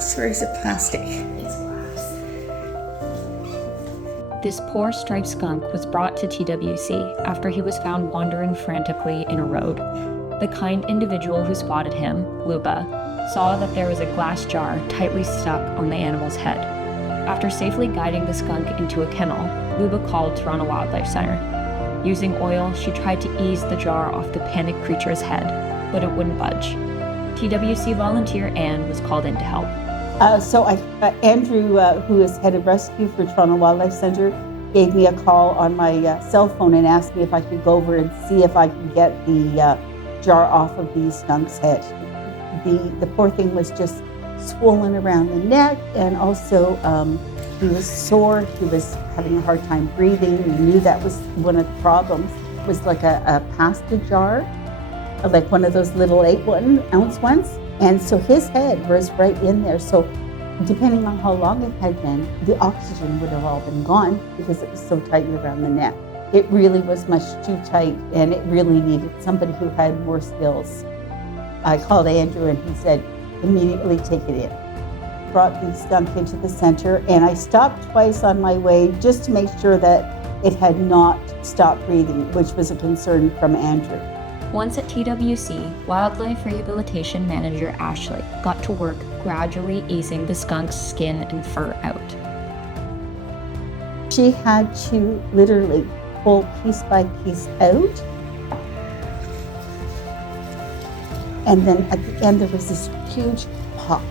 glass or is it plastic? It's glass. This poor striped skunk was brought to TWC after he was found wandering frantically in a road. The kind individual who spotted him, Luba, saw that there was a glass jar tightly stuck on the animal's head. After safely guiding the skunk into a kennel, Luba called Toronto Wildlife Center. Using oil, she tried to ease the jar off the panicked creature's head, but it wouldn't budge. TWC volunteer Anne was called in to help. Andrew, who is head of rescue for Toronto Wildlife Center, gave me a call on my cell phone and asked me if I could go over and see if I could get the jar off of the skunk's head. The poor thing was just swollen around the neck, and also he was sore. He was having a hard time breathing. We knew that was one of the problems. It was like a pasta jar, like one of those little 8-ounce ones. And so his head was right in there. So depending on how long it had been, the oxygen would have all been gone because it was so tightly around the neck. It really was much too tight, and it really needed somebody who had more skills. I called Andrew and he said, immediately take it in. Brought the skunk into the center, and I stopped twice on my way just to make sure that it had not stopped breathing, which was a concern from Andrew. Once at TWC, Wildlife Rehabilitation Manager Ashley got to work gradually easing the skunk's skin and fur out. She had to literally pull piece by piece out. And then at the end, there was this huge pop.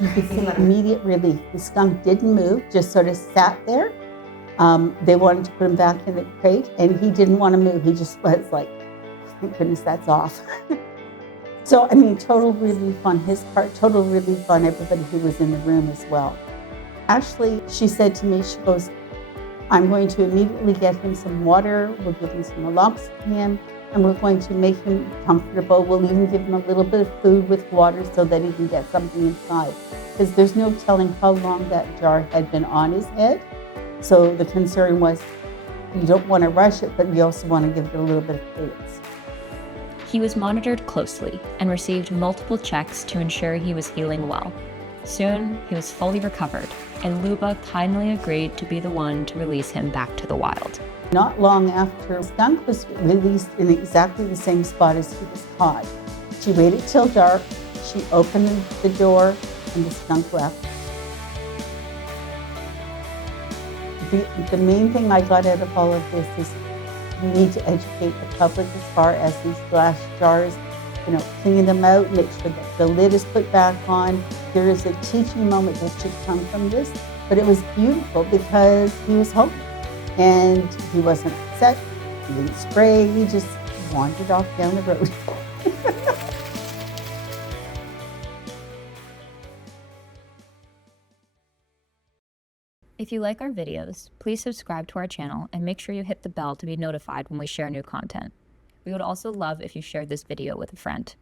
You could see immediate relief. The skunk didn't move, just sort of sat there. They wanted to put him back in the crate, and he didn't want to move. He just was like, thank goodness that's off. So, I mean, total relief on his part, total relief on everybody who was in the room as well. Actually, she said to me, she goes, I'm going to immediately get him some water. We'll give him some naloxone, and we're going to make him comfortable. We'll even give him a little bit of food with water so that he can get something inside. Because there's no telling how long that jar had been on his head. So the concern was, you don't want to rush it, but you also want to give it a little bit of fluids. He was monitored closely and received multiple checks to ensure he was healing well. Soon, he was fully recovered, and Luba kindly agreed to be the one to release him back to the wild. Not long after, Skunk was released in exactly the same spot as he was caught. She waited till dark, she opened the door, and the skunk left. The main thing I got out of all of this is we need to educate the public as far as these glass jars, cleaning them out, make sure that the lid is put back on. There is a teaching moment that should come from this, but it was beautiful because he was home and he wasn't upset, he didn't spray, he just wandered off down the road. If you like our videos, please subscribe to our channel and make sure you hit the bell to be notified when we share new content. We would also love if you shared this video with a friend.